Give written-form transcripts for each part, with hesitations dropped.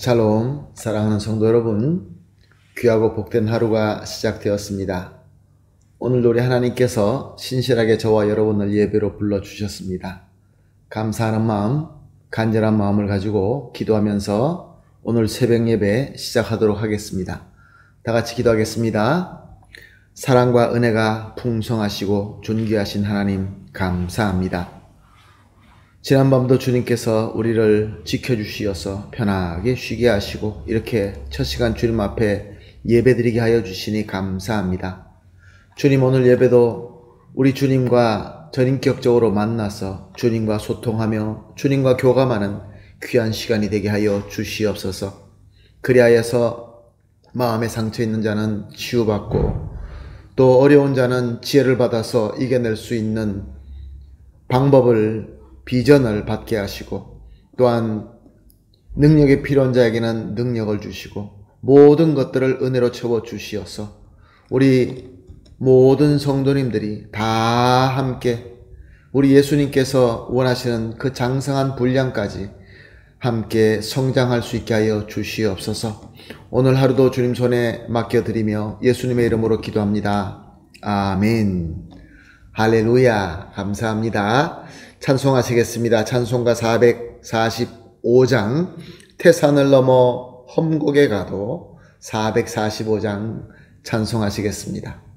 샬롬, 사랑하는 성도 여러분, 귀하고 복된 하루가 시작되었습니다. 오늘도 우리 하나님께서 신실하게 저와 여러분을 예배로 불러주셨습니다. 감사하는 마음, 간절한 마음을 가지고 기도하면서 오늘 새벽 예배 시작하도록 하겠습니다. 다 같이 기도하겠습니다. 사랑과 은혜가 풍성하시고 존귀하신 하나님 감사합니다. 지난밤도 주님께서 우리를 지켜주시어서 편하게 쉬게 하시고 이렇게 첫 시간 주님 앞에 예배드리게 하여 주시니 감사합니다. 주님, 오늘 예배도 우리 주님과 전인격적으로 만나서 주님과 소통하며 주님과 교감하는 귀한 시간이 되게 하여 주시옵소서. 그리하여서 마음에 상처 있는 자는 치유받고 또 어려운 자는 지혜를 받아서 이겨낼 수 있는 방법을 비전을 받게 하시고 또한 능력이 필요한 자에게는 능력을 주시고 모든 것들을 은혜로 채워 주시어서 우리 모든 성도님들이 다 함께 우리 예수님께서 원하시는 그 장성한 분량까지 함께 성장할 수 있게 하여 주시옵소서. 오늘 하루도 주님 손에 맡겨드리며 예수님의 이름으로 기도합니다. 아멘. 할렐루야. 감사합니다. 찬송하시겠습니다. 찬송가 445장 태산을 넘어 험곡에 가도 445장 찬송하시겠습니다.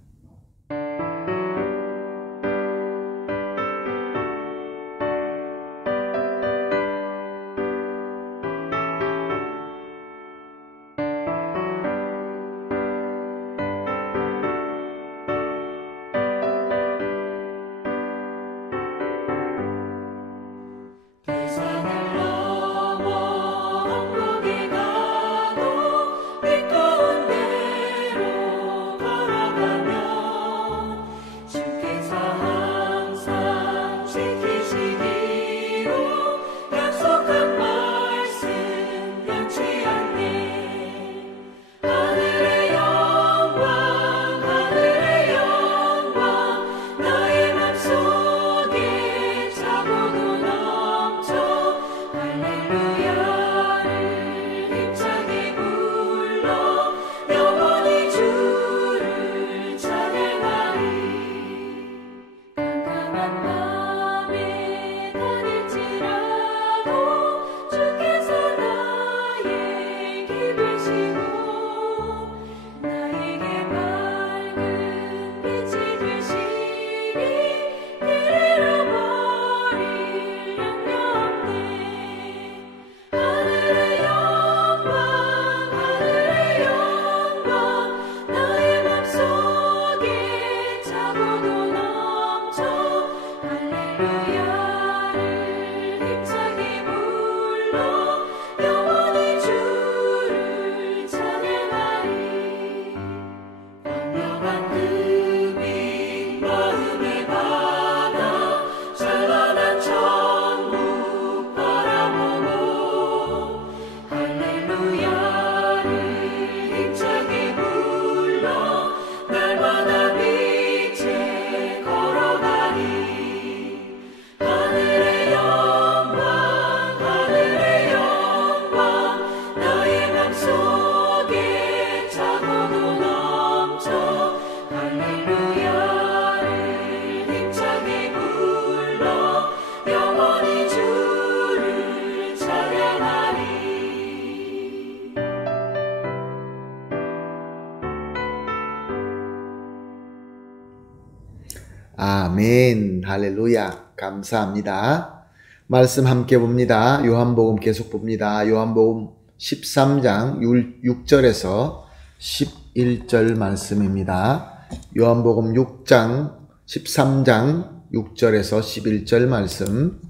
아멘. 할렐루야. 감사합니다. 말씀 함께 봅니다. 요한복음 계속 봅니다. 요한복음 13장 6절에서 11절 말씀입니다. 요한복음 13장 6절에서 11절 말씀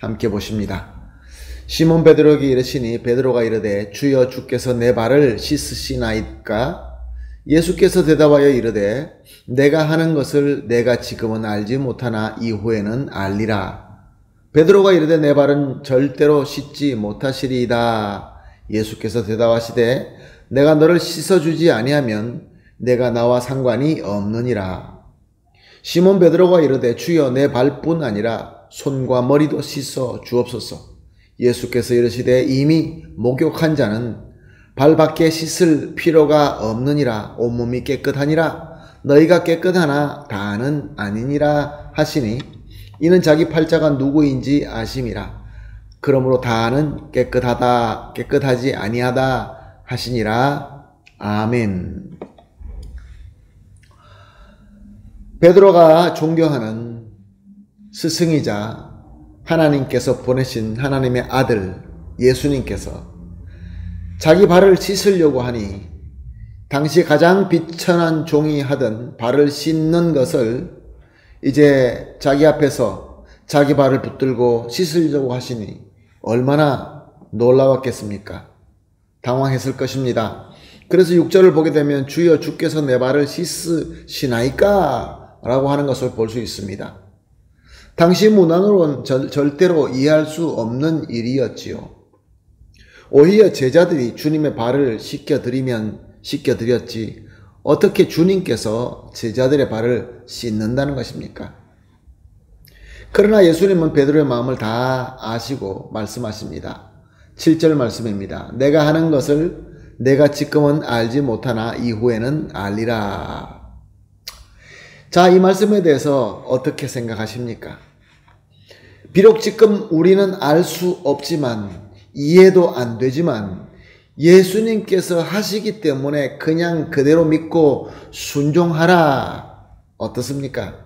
함께 보십니다. 시몬 베드로에게 이르시니 베드로가 이르되 주여 주께서 내 발을 씻으시나이까? 예수께서 대답하여 이르되 내가 하는 것을 내가 지금은 알지 못하나 이후에는 알리라. 베드로가 이르되 내 발은 절대로 씻지 못하시리이다. 예수께서 대답하시되 내가 너를 씻어주지 아니하면 내가 나와 상관이 없느니라. 시몬 베드로가 이르되 주여 내 발뿐 아니라 손과 머리도 씻어 주옵소서. 예수께서 이르시되 이미 목욕한 자는 발밖에 씻을 필요가 없느니라. 온몸이 깨끗하니라. 너희가 깨끗하나 다는 아니니라 하시니 이는 자기 팔자가 누구인지 아심이라. 그러므로 다는 깨끗하지 아니하다 하시니라. 아멘. 베드로가 존경하는 스승이자 하나님께서 보내신 하나님의 아들 예수님께서 자기 발을 씻으려고 하니 당시 가장 비천한 종이 하던 발을 씻는 것을 이제 자기 앞에서 자기 발을 붙들고 씻으려고 하시니 얼마나 놀라웠겠습니까? 당황했을 것입니다. 그래서 6절을 보게 되면 주여 주께서 내 발을 씻으시나이까? 라고 하는 것을 볼 수 있습니다. 당시 문화로는 절대로 이해할 수 없는 일이었지요. 오히려 제자들이 주님의 발을 씻겨드렸지 어떻게 주님께서 제자들의 발을 씻는다는 것입니까? 그러나 예수님은 베드로의 마음을 다 아시고 말씀하십니다. 7절 말씀입니다. 내가 하는 것을 내가 지금은 알지 못하나 이후에는 알리라. 자, 이 말씀에 대해서 어떻게 생각하십니까? 비록 지금 우리는 알 수 없지만 이해도 안 되지만 예수님께서 하시기 때문에 그냥 그대로 믿고 순종하라. 어떻습니까?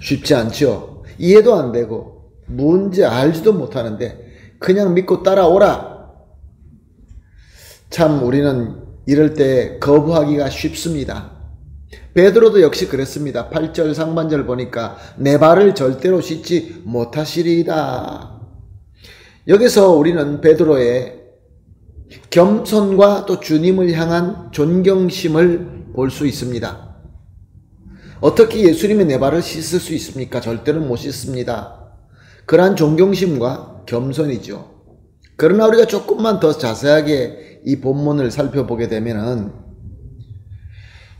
쉽지 않죠. 이해도 안 되고 뭔지 알지도 못하는데 그냥 믿고 따라오라. 참 우리는 이럴 때 거부하기가 쉽습니다. 베드로도 역시 그랬습니다. 8절 상반절 보니까 내 발을 절대로 씻지 못하시리이다. 여기서 우리는 베드로의 겸손과 또 주님을 향한 존경심을 볼 수 있습니다. 어떻게 예수님이 내 발을 씻을 수 있습니까? 절대로 못 씻습니다. 그러한 존경심과 겸손이죠. 그러나 우리가 조금만 더 자세하게 이 본문을 살펴보게 되면은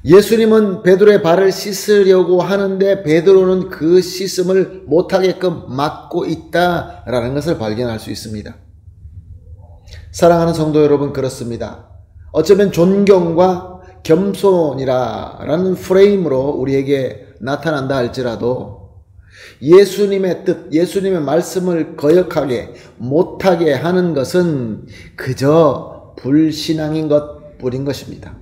예수님은 베드로의 발을 씻으려고 하는데 베드로는 그 씻음을 못하게끔 막고 있다라는 것을 발견할 수 있습니다. 사랑하는 성도 여러분, 그렇습니다. 어쩌면 존경과 겸손이라는 프레임으로 우리에게 나타난다 할지라도 예수님의 뜻, 예수님의 말씀을 거역하게 못하게 하는 것은 그저 불신앙인 것뿐인 것입니다.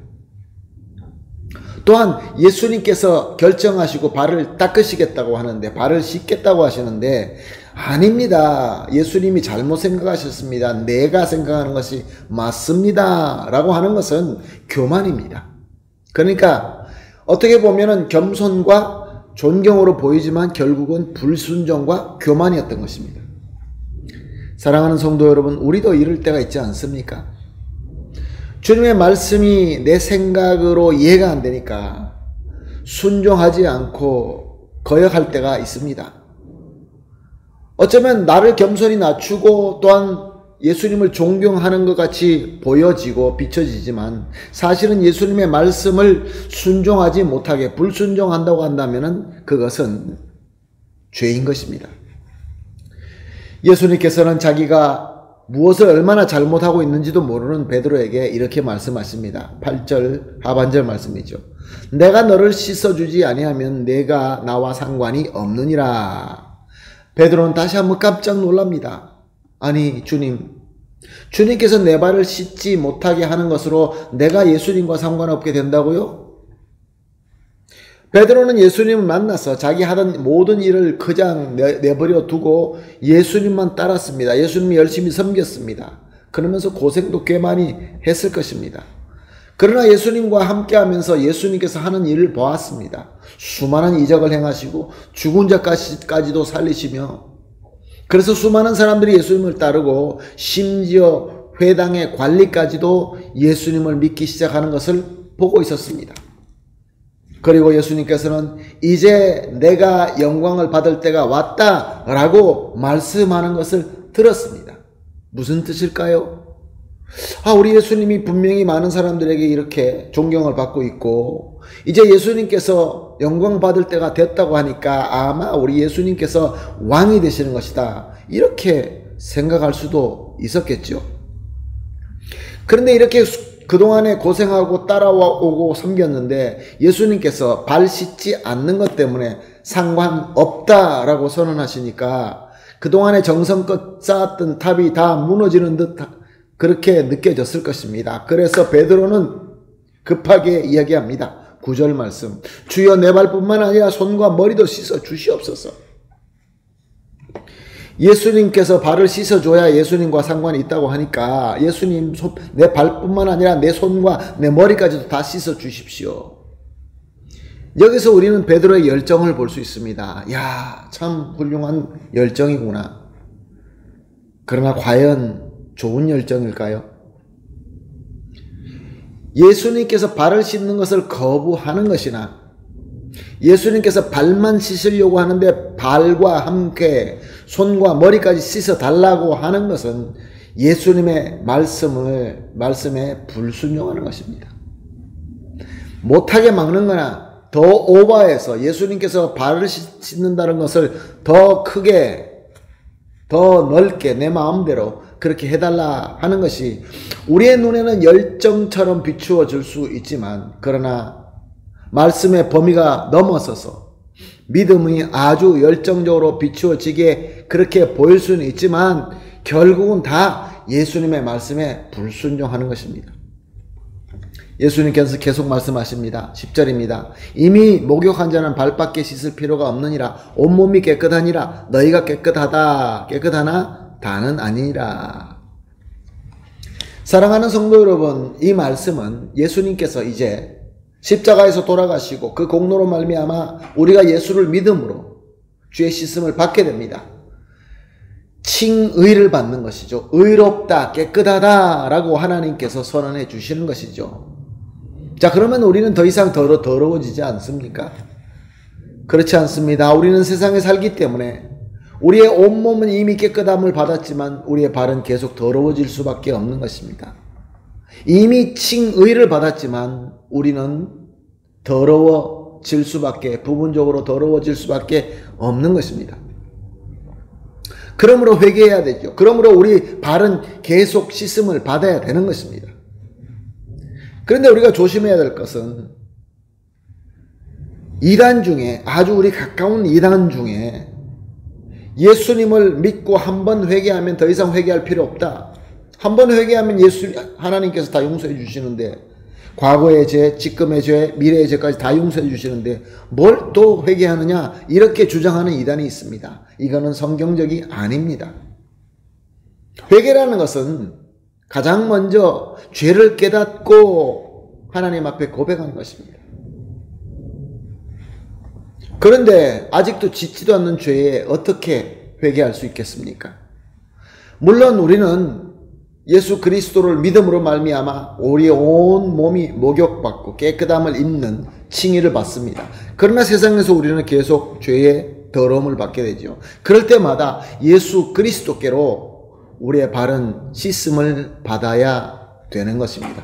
또한 예수님께서 결정하시고 발을 닦으시겠다고 하는데, 발을 씻겠다고 하시는데 아닙니다. 예수님이 잘못 생각하셨습니다. 내가 생각하는 것이 맞습니다. 라고 하는 것은 교만입니다. 그러니까 어떻게 보면은 겸손과 존경으로 보이지만 결국은 불순종과 교만이었던 것입니다. 사랑하는 성도 여러분, 우리도 이럴 때가 있지 않습니까? 주님의 말씀이 내 생각으로 이해가 안 되니까 순종하지 않고 거역할 때가 있습니다. 어쩌면 나를 겸손히 낮추고 또한 예수님을 존경하는 것 같이 보여지고 비춰지지만 사실은 예수님의 말씀을 순종하지 못하게 불순종한다고 한다면 그것은 죄인 것입니다. 예수님께서는 자기가 무엇을 얼마나 잘못하고 있는지도 모르는 베드로에게 이렇게 말씀하십니다. 8절 하반절 말씀이죠. 내가 너를 씻어주지 아니하면 내가 나와 상관이 없느니라. 베드로는 다시 한번 깜짝 놀랍니다. 아니 주님께서 내 발을 씻지 못하게 하는 것으로 내가 예수님과 상관없게 된다고요? 베드로는 예수님을 만나서 자기 하던 모든 일을 그냥 내버려 두고 예수님만 따랐습니다. 예수님이 열심히 섬겼습니다. 그러면서 고생도 꽤 많이 했을 것입니다. 그러나 예수님과 함께 하면서 예수님께서 하는 일을 보았습니다. 수많은 이적을 행하시고 죽은 자까지도 살리시며, 그래서 수많은 사람들이 예수님을 따르고 심지어 회당의 관리까지도 예수님을 믿기 시작하는 것을 보고 있었습니다. 그리고 예수님께서는 이제 내가 영광을 받을 때가 왔다라고 말씀하는 것을 들었습니다. 무슨 뜻일까요? 우리 예수님이 분명히 많은 사람들에게 이렇게 존경을 받고 있고 이제 예수님께서 영광 받을 때가 됐다고 하니까 아마 우리 예수님께서 왕이 되시는 것이다, 이렇게 생각할 수도 있었겠죠. 그런데 이렇게 그동안에 고생하고 따라오고 섬겼는데 예수님께서 발 씻지 않는 것 때문에 상관없다라고 선언하시니까 그동안에 정성껏 쌓았던 탑이 다 무너지는 듯 그렇게 느껴졌을 것입니다. 그래서 베드로는 급하게 이야기합니다. 9절 말씀. 주여 내 발뿐만 아니라 손과 머리도 씻어 주시옵소서. 예수님께서 발을 씻어줘야 예수님과 상관이 있다고 하니까 예수님 내 발뿐만 아니라 내 손과 내 머리까지도 다 씻어 주십시오. 여기서 우리는 베드로의 열정을 볼 수 있습니다. 야, 참 훌륭한 열정이구나. 그러나 과연 좋은 열정일까요? 예수님께서 발을 씻는 것을 거부하는 것이나 예수님께서 발만 씻으려고 하는데 발과 함께 손과 머리까지 씻어 달라고 하는 것은 예수님의 말씀에 불순종하는 것입니다. 못하게 막는 거나 더 오버해서 예수님께서 발을 씻는다는 것을 더 크게 더 넓게 내 마음대로 그렇게 해달라 하는 것이 우리의 눈에는 열정처럼 비추어 줄 수 있지만 그러나 말씀의 범위가 넘어서서 믿음이 아주 열정적으로 비추어지게 그렇게 보일 수는 있지만 결국은 다 예수님의 말씀에 불순종하는 것입니다. 예수님께서 계속 말씀하십니다. 10절입니다. 이미 목욕한 자는 발밖에 씻을 필요가 없느니라. 온몸이 깨끗하니라. 너희가 깨끗하나 다는 아니니라. 사랑하는 성도 여러분, 이 말씀은 예수님께서 이제 십자가에서 돌아가시고 그 공로로 말미암아 우리가 예수를 믿음으로 죄 씻음을 받게 됩니다. 칭의를 받는 것이죠. 의롭다, 깨끗하다 라고 하나님께서 선언해 주시는 것이죠. 자, 그러면 우리는 더 이상 더러워지지 않습니까? 그렇지 않습니다. 우리는 세상에 살기 때문에 우리의 온몸은 이미 깨끗함을 받았지만 우리의 발은 계속 더러워질 수밖에 없는 것입니다. 이미 칭의를 받았지만 우리는 더러워질 수밖에, 부분적으로 더러워질 수밖에 없는 것입니다. 그러므로 회개해야 되죠. 그러므로 우리 발은 계속 씻음을 받아야 되는 것입니다. 그런데 우리가 조심해야 될 것은 이단 중에, 아주 우리 가까운 이단 중에 예수님을 믿고 한 번 회개하면 더 이상 회개할 필요 없다. 한 번 회개하면 하나님께서 다 용서해 주시는데, 과거의 죄, 지금의 죄, 미래의 죄까지 다 용서해 주시는데 뭘 또 회개하느냐, 이렇게 주장하는 이단이 있습니다. 이거는 성경적이 아닙니다. 회개라는 것은 가장 먼저 죄를 깨닫고 하나님 앞에 고백하는 것입니다. 그런데 아직도 짓지도 않는 죄에 어떻게 회개할 수 있겠습니까? 물론 우리는 예수 그리스도를 믿음으로 말미암아 우리의 온 몸이 목욕받고 깨끗함을 입는 칭의를 받습니다. 그러나 세상에서 우리는 계속 죄의 더러움을 받게 되죠. 그럴 때마다 예수 그리스도께로 우리의 발은 씻음을 받아야 되는 것입니다.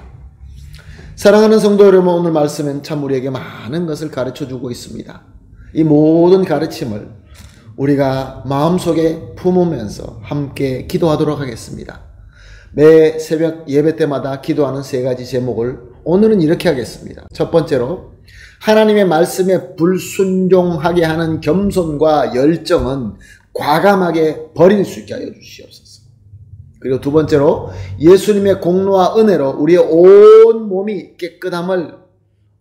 사랑하는 성도 여러분, 오늘 말씀은 참 우리에게 많은 것을 가르쳐주고 있습니다. 이 모든 가르침을 우리가 마음속에 품으면서 함께 기도하도록 하겠습니다. 매 새벽 예배 때마다 기도하는 세 가지 제목을 오늘은 이렇게 하겠습니다. 첫 번째로, 하나님의 말씀에 불순종하게 하는 겸손과 열정은 과감하게 버릴 수 있게 하여 주시옵소서. 그리고 두 번째로, 예수님의 공로와 은혜로 우리의 온 몸이 깨끗함을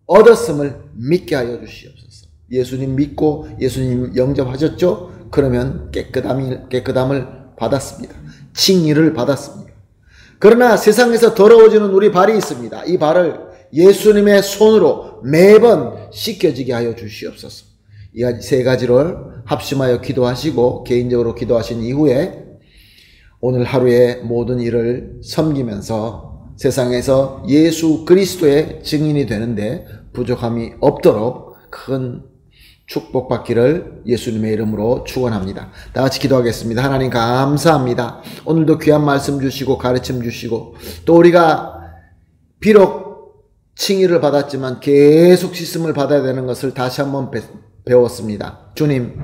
얻었음을 믿게 하여 주시옵소서. 예수님 믿고 예수님 영접하셨죠? 그러면 깨끗함을 받았습니다. 칭의를 받았습니다. 그러나 세상에서 더러워지는 우리 발이 있습니다. 이 발을 예수님의 손으로 매번 씻겨지게 하여 주시옵소서. 이 세 가지를 합심하여 기도하시고 개인적으로 기도하신 이후에 오늘 하루의 모든 일을 섬기면서 세상에서 예수 그리스도의 증인이 되는데 부족함이 없도록 큰 축복받기를 예수님의 이름으로 축원합니다. 다 같이 기도하겠습니다. 하나님 감사합니다. 오늘도 귀한 말씀 주시고 가르침 주시고 또 우리가 비록 칭의를 받았지만 계속 씻음을 받아야 되는 것을 다시 한번 배웠습니다. 주님,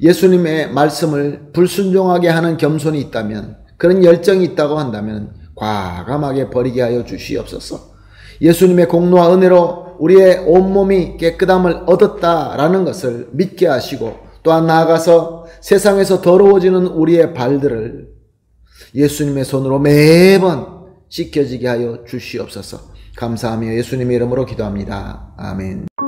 예수님의 말씀을 불순종하게 하는 겸손이 있다면, 그런 열정이 있다고 한다면 과감하게 버리게 하여 주시옵소서. 예수님의 공로와 은혜로 우리의 온몸이 깨끗함을 얻었다라는 것을 믿게 하시고, 또한 나아가서 세상에서 더러워지는 우리의 발들을 예수님의 손으로 매번 씻겨지게 하여 주시옵소서. 감사하며 예수님의 이름으로 기도합니다. 아멘.